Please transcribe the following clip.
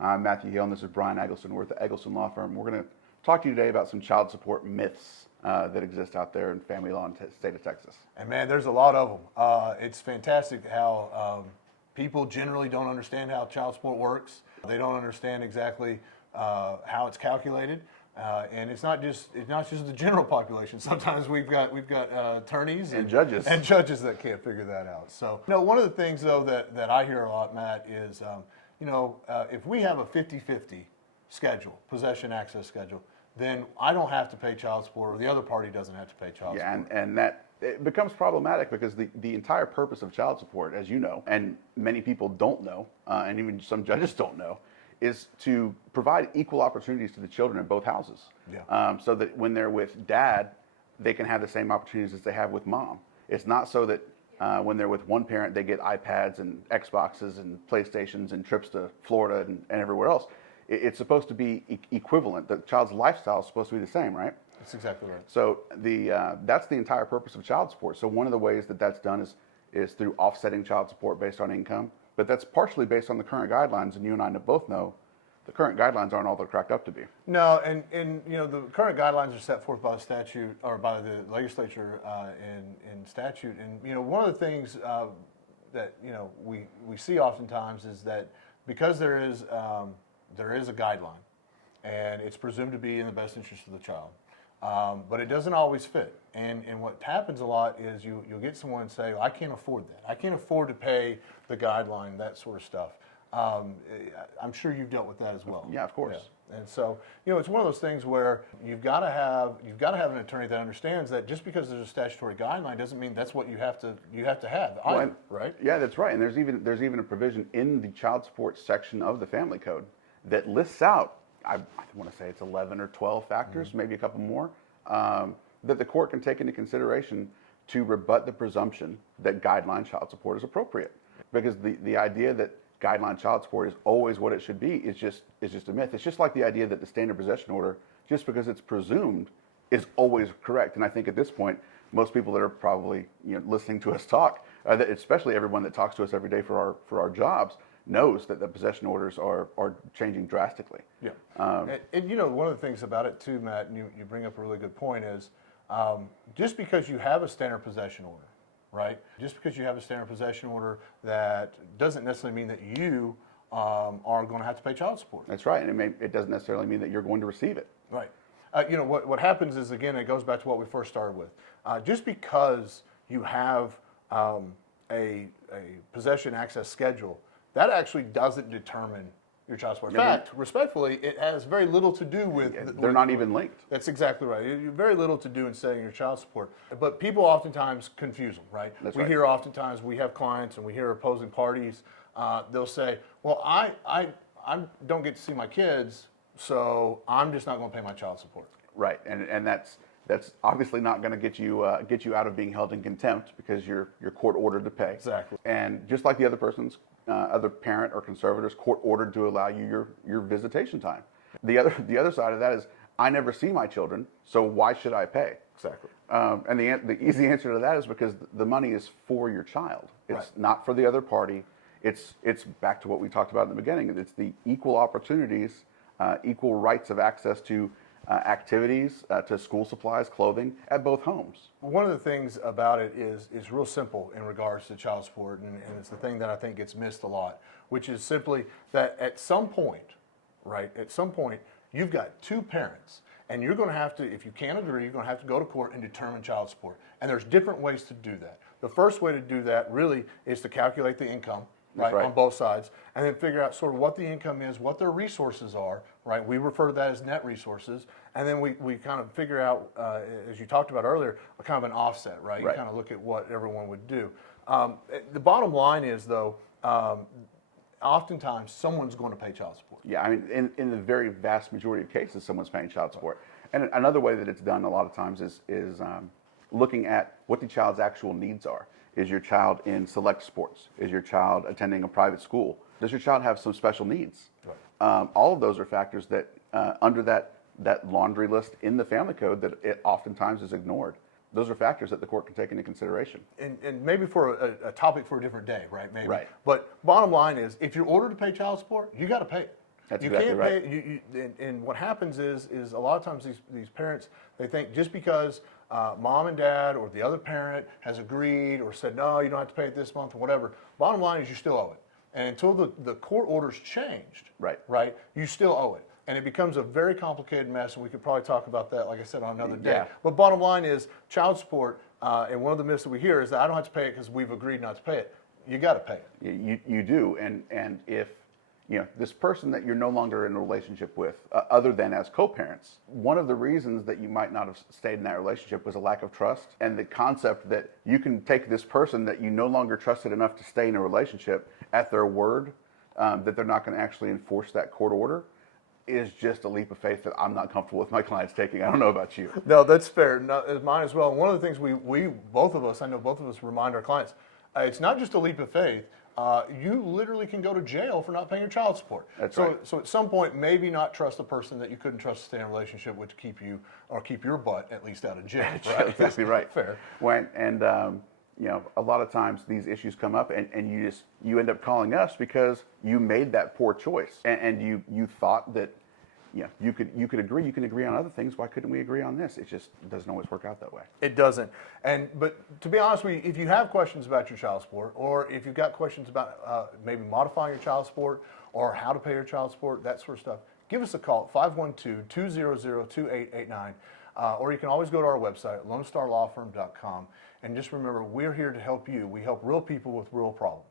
I'm Matthew Hill, and this is Brian Eggleston. We're at the Eggleston Law Firm. We're going to talk to you today about some child support myths that exist out there in family law in the state of Texas. And man, there's a lot of them. It's fantastic how people generally don't understand how child support works. They don't understand exactly how it's calculated. And it's not just the general population. Sometimes we've got attorneys and judges that can't figure that out. So, one of the things though that I hear a lot, Matt, is if we have a 50-50 schedule, possession access schedule, then I don't have to pay child support, or the other party doesn't have to pay child support. Yeah, and that it becomes problematic because the entire purpose of child support, as you know, and many people don't know, and even some judges don't know, is to provide equal opportunities to the children in both houses. Yeah. So that when they're with dad, they can have the same opportunities as they have with mom. It's not so that when they're with one parent, they get iPads and Xboxes and PlayStations and trips to Florida and everywhere else. It's supposed to be equivalent. The child's lifestyle is supposed to be the same, right? That's exactly right. So that's the entire purpose of child support. So one of the ways that that's done is through offsetting child support based on income. But that's partially based on the current guidelines, and you and I both know the current guidelines aren't all they're cracked up to be. No, and the current guidelines are set forth by the statute or by the legislature in statute. And one of the things that we see oftentimes is that because there is a guideline, and it's presumed to be in the best interest of the child, but it doesn't always fit. And what happens a lot is you'll get someone say, well, I can't afford that. I can't afford to pay the guideline, that sort of stuff. I'm sure you've dealt with that as well. Yeah, of course. Yeah. And so, it's one of those things where you've got to have an attorney that understands that just because there's a statutory guideline doesn't mean that's what you have to have either, right? Yeah, that's right. And there's even a provision in the child support section of the family code that lists out, I want to say it's 11 or 12 factors, maybe a couple more, that the court can take into consideration to rebut the presumption that guideline child support is appropriate. Because the idea that guideline child support is always what it should be is just a myth. It's just like the idea that the standard possession order, just because it's presumed, is always correct. And I think at this point, most people that are probably listening to us talk, especially everyone that talks to us every day for our jobs, knows that the possession orders are changing drastically. Yeah. And one of the things about it too, Matt, and you bring up a really good point, is just because you have a standard possession order, right? Just because you have a standard possession order, that doesn't necessarily mean that you are going to have to pay child support. That's right, and it doesn't necessarily mean that you're going to receive it. Right. What happens is, again, it goes back to what we first started with. Just because you have a possession access schedule, that actually doesn't determine your child support. In fact, respectfully, it has very little to do with... They're not even linked. That's exactly right. Very little to do in setting your child support. But people oftentimes confuse them, right? That's we right. hear oftentimes, we have clients and we hear opposing parties, they'll say, well, I don't get to see my kids, so I'm just not going to pay my child support. Right, and that's obviously not going to get you out of being held in contempt because you're court ordered to pay. Exactly. And just like the other parent or conservator's court ordered to allow you your visitation time. The other side of that is, I never see my children, so why should I pay? Exactly. And the easy answer to that is because the money is for your child. It's not for the other party. It's back to what we talked about in the beginning. It's the equal opportunities, equal rights of access to activities, to school supplies, clothing at both homes. One of the things about it is real simple in regards to child support, and it's the thing that I think gets missed a lot, which is simply that at some point, you've got two parents, and you're going to have to, if you can't agree, you're going to have to go to court and determine child support. And there's different ways to do that. The first way to do that really is to calculate the income, right, on both sides, and then figure out sort of what the income is, what their resources are, right? We refer to that as net resources, and then we kind of figure out, as you talked about earlier, a kind of an offset, right? You kind of look at what everyone would do. The bottom line is, though, oftentimes someone's going to pay child support. Yeah, I mean, in the very vast majority of cases, someone's paying child support. And another way that it's done a lot of times is looking at what the child's actual needs are. Is your child in select sports? Is your child attending a private school? Does your child have some special needs? Right. All of those are factors that under that laundry list in the family code that it oftentimes is ignored. Those are factors that the court can take into consideration. And maybe for a topic for a different day, right? Maybe. Right. But bottom line is, if you're ordered to pay child support, you got to pay it. That's You exactly can't right. pay. And what happens is a lot of times these parents, they think just because mom and dad or the other parent has agreed or said no, you don't have to pay it this month or whatever. Bottom line is you still owe it, and until the court order's changed, right, you still owe it. And it becomes a very complicated mess, and we could probably talk about that, like I said, on another day. Yeah. But bottom line is child support, and one of the myths that we hear is that I don't have to pay it because we've agreed not to pay it. You got to pay it. You do, and if this person that you're no longer in a relationship with, other than as co-parents, one of the reasons that you might not have stayed in that relationship was a lack of trust, and the concept that you can take this person that you no longer trusted enough to stay in a relationship at their word, that they're not going to actually enforce that court order, is just a leap of faith that I'm not comfortable with my clients taking. I don't know about you. No, that's fair. No, mine as well. And one of the things we both of us, I know both of us remind our clients, it's not just a leap of faith. You literally can go to jail for not paying your child support. That's so, right. So at some point, maybe not trust the person that you couldn't trust to stay in a relationship with to keep you or keep your butt at least out of jail. Right? Exactly right. Fair. A lot of times these issues come up, and you end up calling us because you made that poor choice, and you thought that you could agree. You can agree on other things. Why couldn't we agree on this? It just doesn't always work out that way. It doesn't. But to be honest with you, if you have questions about your child support, or if you've got questions about maybe modifying your child support or how to pay your child support, that sort of stuff, give us a call at 512-200-2889. Or you can always go to our website, LoneStarLawFirm.com. And just remember, we're here to help you. We help real people with real problems.